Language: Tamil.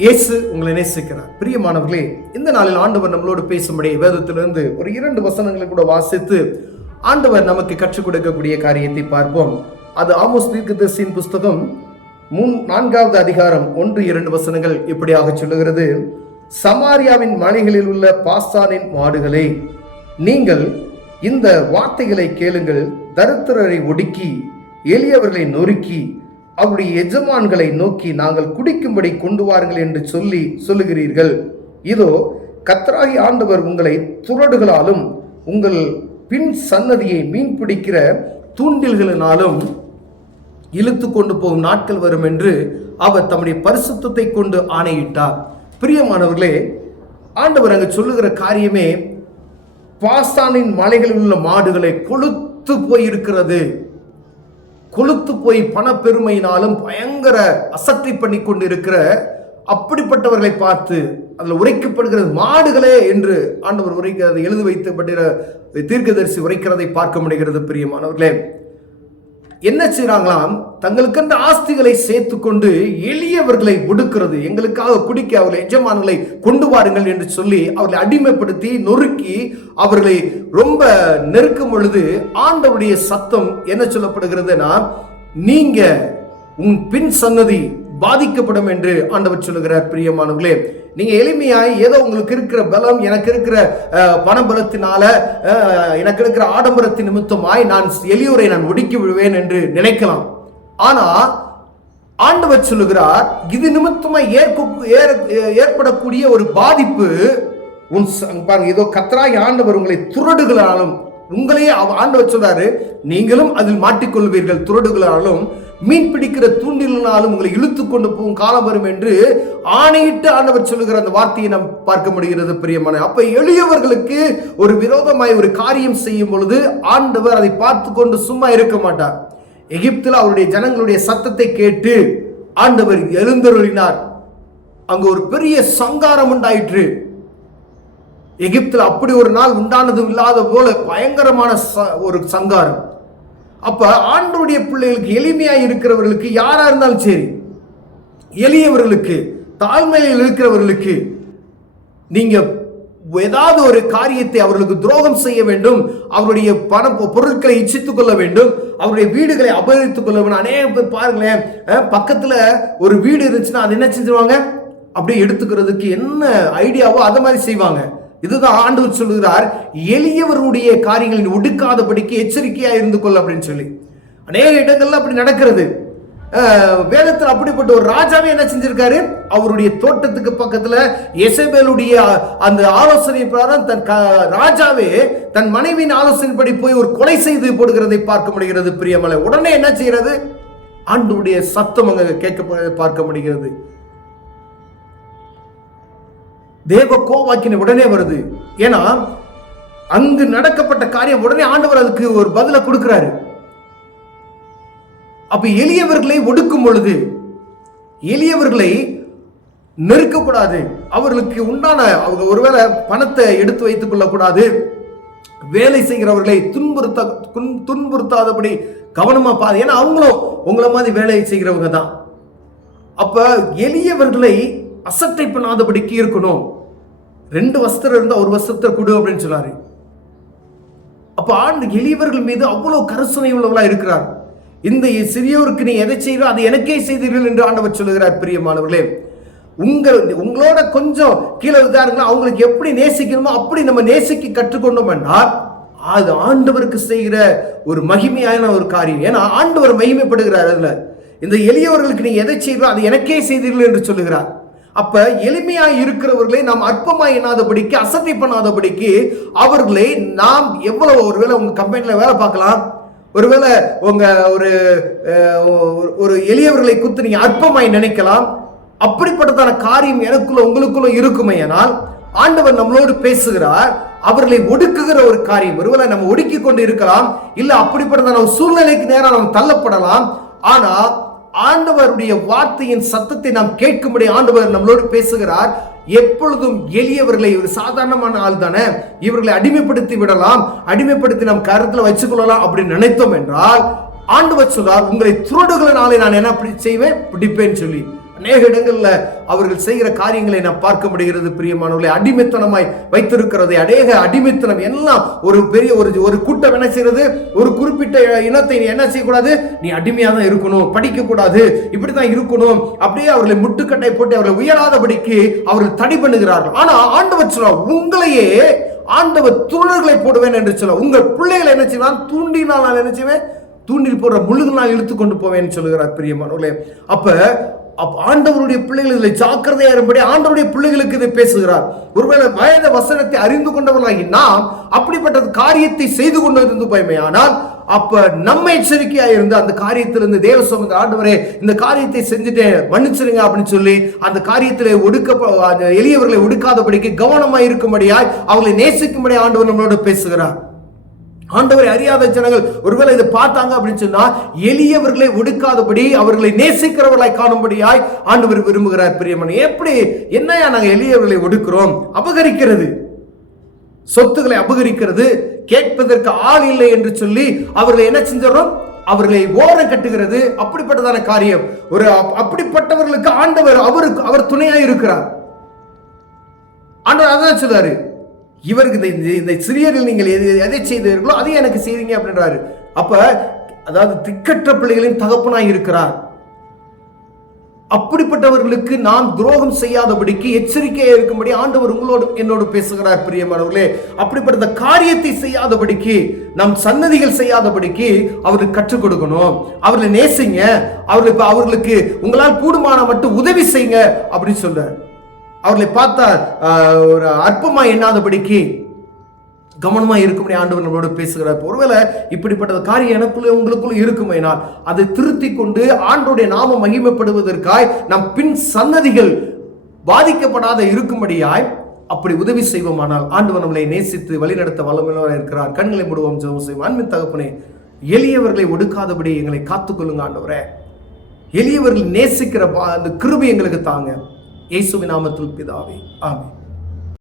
இயேசு உங்களை நேசிக்கிறார். பிரியமானவர்களே, இந்த நாளில் ஆண்டவர் நம்மளோடு பேசும்படி வேதத்திலிருந்து ஒரு 2 வசனங்களை கூட வாசித்து ஆண்டவர் நமக்கு கற்றுக் கொடுக்கக்கூடிய காரியத்தை பார்ப்போம். அது ஆமோஸ் தீர்க்கதரிசியின் புஸ்தகம் 4வது அதிகாரம் 1-2 வசனங்கள் இப்படியாக சொல்லுகிறது. சமாரியாவின் மலைகளில் உள்ள பாசானின் மாடுகளே, நீங்கள் இந்த வார்த்தைகளை கேளுங்கள். தரித்திரரை ஒடுக்கி எளியவர்களை நொறுக்கி அவருடைய எஜமான்களை நோக்கி நாங்கள் குடிக்கும்படி கொண்டு வாருங்கள் என்று சொல்லுகிறீர்கள். இதோ கர்த்தராகிய ஆண்டவர் உங்களை துறடுகளாலும் உங்கள் பின் சன்னதியை மீன் பிடிக்கிற தூண்டில்களினாலும் இழுத்து கொண்டு போகும் நாட்கள் வரும் என்று அவர் தம்முடைய பரிசுத்தத்தை கொண்டு ஆணையிட்டார். பிரியமானவர்களே, ஆண்டவர் அங்கு சொல்லுகிற காரியமே பாசானின் மலைகளில் உள்ள மாடுகளை கொழுத்து போயிருக்கிறது. கொழுத்து போய் பணப்பெருமையினாலும் பயங்கர அசட்டை பண்ணி கொண்டு இருக்கிற அப்படிப்பட்டவர்களை பார்த்து அதில் உரைக்கப்படுகிறது மாடுகளே என்று ஆண்டவர் உரைக்கிறது எழுதி வைத்தப்பட்ட தீர்க்கதரிசி உரைக்கிறதை பார்க்க முடிகிறது. பிரியமானவர்களே, என்ன செய்யறாங்களாம்? தங்களுக்கென்ற ஆஸ்திகளை சேர்த்து கொண்டு எளியவர்களை ஒடுக்கிறது. எங்களுக்காக குடிக்க அவர்களை எஜமான்களை கொண்டு வாருங்கள் என்று சொல்லி அவர்களை அடிமைப்படுத்தி நொறுக்கி அவர்களை ரொம்ப நெருக்கும் பொழுது ஆண்டவருடைய சத்தம் என்ன சொல்லப்படுகிறதுனா, நீங்க உன் பின் சன்னதி பாதிக்கப்படும் என்று ஆண்டவர் சொல்லுகிறார். பிரியமானவர்களே, நீங்க எளிமையாய் ஏதோ உங்களுக்கு இருக்கிற பலம், எனக்கு இருக்கிற பணபலத்தினால, எனக்கு இருக்கிற ஆடம்பரத்தின் நிமித்தமாய் நான் எளியோரை நான் ஒடுக்கி விடுவேன் என்று நினைக்கலாம். ஆனா ஆண்டவர் சொல்லுகிறார், இது நிமித்தமாய் ஏற்படக்கூடிய ஒரு பாதிப்பு பாருங்க. ஏதோ கர்த்தராகிய ஆண்டவர் உங்களை துறடுகளாலும், உங்களையே ஆண்டவர் சொல்றாரு, நீங்களும் அதில் மாட்டிக்கொள்வீர்கள். துறடுகளாலும் மீன் பிடிக்கிற தூண்டிலினாலும் உங்களை இழுத்து கொண்டு போகும் காலம் வரும் என்று ஆணையிட்டு ஆண்டவர் சொல்லுகிற அந்த வார்த்தையை நாம் பார்க்க முடிகிறது. பிரியமான, அப்ப எளியவர்களுக்கு ஒரு விரோதமாய் ஒரு காரியம் செய்யும் பொழுது ஆண்டவர் அதை பார்த்து கொண்டு சும்மா இருக்க மாட்டார். எகிப்தில் அவருடைய ஜனங்களுடைய சத்தத்தை கேட்டு ஆண்டவர் எழுந்தருளினார். அங்கு ஒரு பெரிய சங்காரம் உண்டாயிற்று. எகிப்தில் அப்படி ஒரு நாள் உண்டானது இல்லாத போல பயங்கரமான ஒரு சங்காரம். அப்ப ஆண்டவருடைய பிள்ளைகளுக்கு, எளிமையாய் இருக்கிறவர்களுக்கு, யாரா இருந்தாலும் சரி, எளியவர்களுக்கு, தாழ்மையில் இருக்கிறவர்களுக்கு நீங்க ஏதாவது ஒரு காரியத்தை அவர்களுக்கு துரோகம் செய்ய வேண்டும், அவருடைய பொருட்களை இச்சித்துக் கொள்ள வேண்டும், அவருடைய வீடுகளை அபகரித்துக் கொள்ள வேண்டும். அநேக பேர் பாருங்களேன், பக்கத்துல ஒரு வீடு இருந்துச்சுன்னா அது என்ன செஞ்சிருவாங்க, அப்படியே எடுத்துக்கிறதுக்கு என்ன ஐடியாவோ அதை மாதிரி செய்வாங்க. இதுதான் ஆண்டவர் சொல்லுகிறார், எளியவருடைய காரியங்களில் ஒடுக்காதபடிக்கு எச்சரிக்கையா இருந்து கொள்ள அப்படின்னு சொல்லி. அநேக இடங்கள்ல அப்படி நடக்கிறது. வேதத்தில் அப்படிப்பட்ட ஒரு ராஜாவே என்ன செஞ்சிருக்காரு, அவருடைய தோட்டத்துக்கு பக்கத்துல எசபேலுடைய அந்த ஆலோசனை பிரகாரம் தன் ராஜாவே தன் மனைவியின் ஆலோசனைப்படி போய் ஒரு கொலை செய்து போடுகிறதை பார்க்க முடிகிறது. பிரியமலை, உடனே என்ன செய்யறது, ஆண்டவருடைய சத்தம் அங்க கேட்க பார்க்க முடிகிறது. தேவ கோவாக்கின உடனே வருது. ஏன்னா அங்கு நடக்கப்பட்ட காரியம் உடனே ஆண்டவர் அதுக்கு ஒரு பதில கொடுக்கிறாரு. அப்ப எளியவர்களை ஒடுக்கும் பொழுது, எளியவர்களை நெருக்கக்கூடாது, அவர்களுக்கு உண்டான அவங்க ஒருவேளை பணத்தை எடுத்து வைத்துக் கொள்ளக்கூடாது, வேலை செய்கிறவர்களை துன்புறுத்தாதபடி கவனமா பாது. ஏன்னா அவங்களும் உங்களை மாதிரி வேலை செய்கிறவங்க தான். அப்ப எளியவர்களை அசட்டை பண்ணாதபடிக்கு இருக்கணும். 2 வஸ்திரம் இருந்தா 1 வஸ்திரத்தை கொடு அப்படின்னு சொன்னாரு. அப்ப எளியவர்கள் மீது அவ்வளவு கருசனை உள்ளவர்களா இருக்கிறார். இந்த சிறியவருக்கு நீ எதை செய்யறோ அது எனக்கே செய்தீர்கள் என்று ஆண்டவர் சொல்லுகிறார். பிரியமானவர்களே, உங்களோட கொஞ்சம் கீழே விதாருங்களா, அவங்களுக்கு எப்படி நேசிக்கணுமோ அப்படி நம்ம நேசிக்க கற்றுக்கொண்டோம் என்றால் அது ஆண்டவருக்கு செய்கிற ஒரு மகிமையான ஒரு காரியம். ஏன்னா ஆண்டவர் மகிமைப்படுகிறார் அதுல. இந்த எளியவர்களுக்கு நீ எதை செய்யறோ அது எனக்கே செய்தீர்கள் என்று சொல்லுகிறார். அப்ப எளிமையாய் இருக்கிறவர்களை நாம் அற்பமாய் எண்ணாதபடிக்கு, அசட்டை பண்ணாதபடிக்கு அவர்களை நாம் எவ்வளவு, ஒருவேளை உங்க கம்பெனில வேலை பார்க்கலாம், ஒருவேளை உங்க ஒரு எளியவர்களை குறித்து நீங்க அற்பமாய் நினைக்கலாம். அப்படிப்பட்டதான காரியம் எனக்குள்ள உங்களுக்குள்ள இருக்குமே. ஆனால் ஆண்டவர் நம்மளோடு பேசுகிறார். அவர்களை ஒடுக்குகிற ஒரு காரியம், ஒருவேளை நம்ம ஒடுக்கி கொண்டு இருக்கலாம், இல்ல அப்படிப்பட்டதான ஒரு சூழ்நிலைக்கு நேரம் நாம் தள்ளப்படலாம். ஆனா ஆண்டவருடைய வார்த்தையின் சத்தத்தை நாம் கேட்கும்படி ஆண்டவர் நம்மளோடு பேசுகிறார். எப்பொழுதும் எளியவர்களை, ஒரு சாதாரணமான ஆள் தானே, இவர்களை அடிமைப்படுத்தி விடலாம், அடிமைப்படுத்தி நம் கருத்துல வச்சுக்கொள்ளலாம் அப்படின்னு நினைத்தோம் என்றால் ஆண்டவர் சொல்றார், உங்களை துறடுகளினாலே நான் என்ன செய்வேன், பிடிப்பேன்னு சொல்லி. அநேக இடங்கள்ல அவர்கள் செய்கிற காரியங்களை நான் பார்க்க முடிகிறது பிரியமானவர்களே. அடிமைத்தனமாய் வைத்திருக்கிறதை, அநேக அடிமைத்தனம் எல்லாம் ஒரு பெரிய ஒரு கூட்டம் என்ன செய்யறது, ஒரு குறிப்பிட்ட இனத்தை நீ என்ன செய்யக்கூடாது, நீ அடிமையா தான் இருக்கணும், படிக்க கூடாது, இப்படிதான் இருக்கணும், அப்படியே அவர்களை முட்டுக்கட்டை போட்டு அவர்களை உயராதபடிக்கு அவர்கள் தடை பண்ணுகிறார்கள். ஆனா ஆண்டவர் சொல்ல, உங்களையே ஆண்டவர் துணர்களை போடுவேன் என்று சொல்ல, உங்கள் பிள்ளைகளை என்ன செய்வான், தூண்டினால் நான் என்ன செய்வேன், தூண்டில் போடுற முழுகு நான் இழுத்து கொண்டு போவேன் சொல்லுகிறார் பிரியமானவர்களே. அப்ப ஆண்டவருடைய பிள்ளைகள் இதில் ஜாக்கிரதையா இருப்படி ஆண்டவருடைய பிள்ளைகளுக்கு இதை பேசுகிறார். ஒருவேளை வேத வசனத்தை அறிந்து கொண்டவர்களாகி நாம் அப்படிப்பட்ட காரியத்தை செய்து கொண்டிருந்து போய்மையானால், அப்ப நம்ம எச்சரிக்கையா இருந்து அந்த காரியத்திலிருந்து தேவ சமூக ஆண்டவரே இந்த காரியத்தை செஞ்சுட்டேன் மன்னிச்சிருங்க அப்படின்னு சொல்லி அந்த காரியத்திலே எளியவர்களை ஒடுக்காதபடிக்கு கவனமாய் இருக்கும்படியாய் அவர்களை நேசிக்கும்படி ஆண்டவர் நம்மளோட பேசுகிறார். ஆண்டவரை அறியாத ஜனங்கள் ஒருவேளை இதை பார்த்தாங்க அப்படின்னு சொன்னா, எளியவர்களை ஒடுக்காதபடி அவர்களை நேசிக்கிறவர்களாய் காணும்படியாய் ஆண்டவர் விரும்புகிறார் பிரியமான. எப்படி என்னையா நாங்க எளியவர்களை ஒடுக்கிறோம், அபகரிக்கிறது, சொத்துக்களை அபகரிக்கிறது, கேட்பதற்கு ஆள் இல்லை என்று சொல்லி அவர்களை என்ன செஞ்சிடறோம், அவர்களை ஓரம் கட்டுகிறது. அப்படிப்பட்டதான காரியம். ஒரு அப்படிப்பட்டவர்களுக்கு ஆண்டவர் அவர் துணையாய் இருக்கிறார். ஆண்டவர் அதான் சொல்றாரு, இவருக்கு இந்த சிறியர்கள் நீங்கள் எதை செய்தீர்களோ அதை எனக்கு செய்தீங்க அப்படின்றாரு. அப்ப அதாவது திக்கற்ற பிள்ளைகளின் தகப்பனாய் இருக்கிறார். அப்படிப்பட்டவர்களுக்கு நாம் துரோகம் செய்யாதபடிக்கு எச்சரிக்கையா இருக்கும்படி ஆண்டவர் உங்களோடு என்னோடு பேசுகிறார் பிரியமானவர்களே. அப்படிப்பட்ட காரியத்தை செய்யாதபடிக்கு, நம் சன்னதிகள் செய்யாதபடிக்கு அவருக்கு கற்றுக் கொடுக்கணும். அவர்களை நேசிங்க, அவர்களுக்கு உங்களால் கூடுமான மட்டும் உதவி செய்யுங்க அப்படின்னு சொல்றார். அவர்களை பார்த்தா ஒரு அற்பமா எண்ணாதபடிக்கு கவனமா இருக்கும்படி ஆண்டவர் நம்மளோட பேசுகிறார். ஒருவேளை இப்படிப்பட்ட காரியம் எனக்குள்ள உங்களுக்குள்ள இருக்குமேனால் அதை திருத்தி கொண்டு ஆண்டோடைய நாம மகிமைப்படுவதற்காய் நம் பின் சன்னதிகள் பாதிக்கப்படாத இருக்கும்படியாய் அப்படி உதவி செய்வோமானால் ஆண்டவர் நம்மளை நேசித்து வழிநடத்த வல்லமையாக இருக்கிறார். கண்களை மூடுவோம், ஜெபம் செய்வோம். அன்பின் தகப்பனே, எளியவர்களை ஒடுக்காதபடி எங்களை காத்துக்கொள்ளுங்க ஆண்டவரே. எளியவர்கள் நேசிக்கிற அந்த கிருபை எங்களுக்கு தாங்க. இயேசுவின் நாமத்தில் பிதாவே, ஆமென்.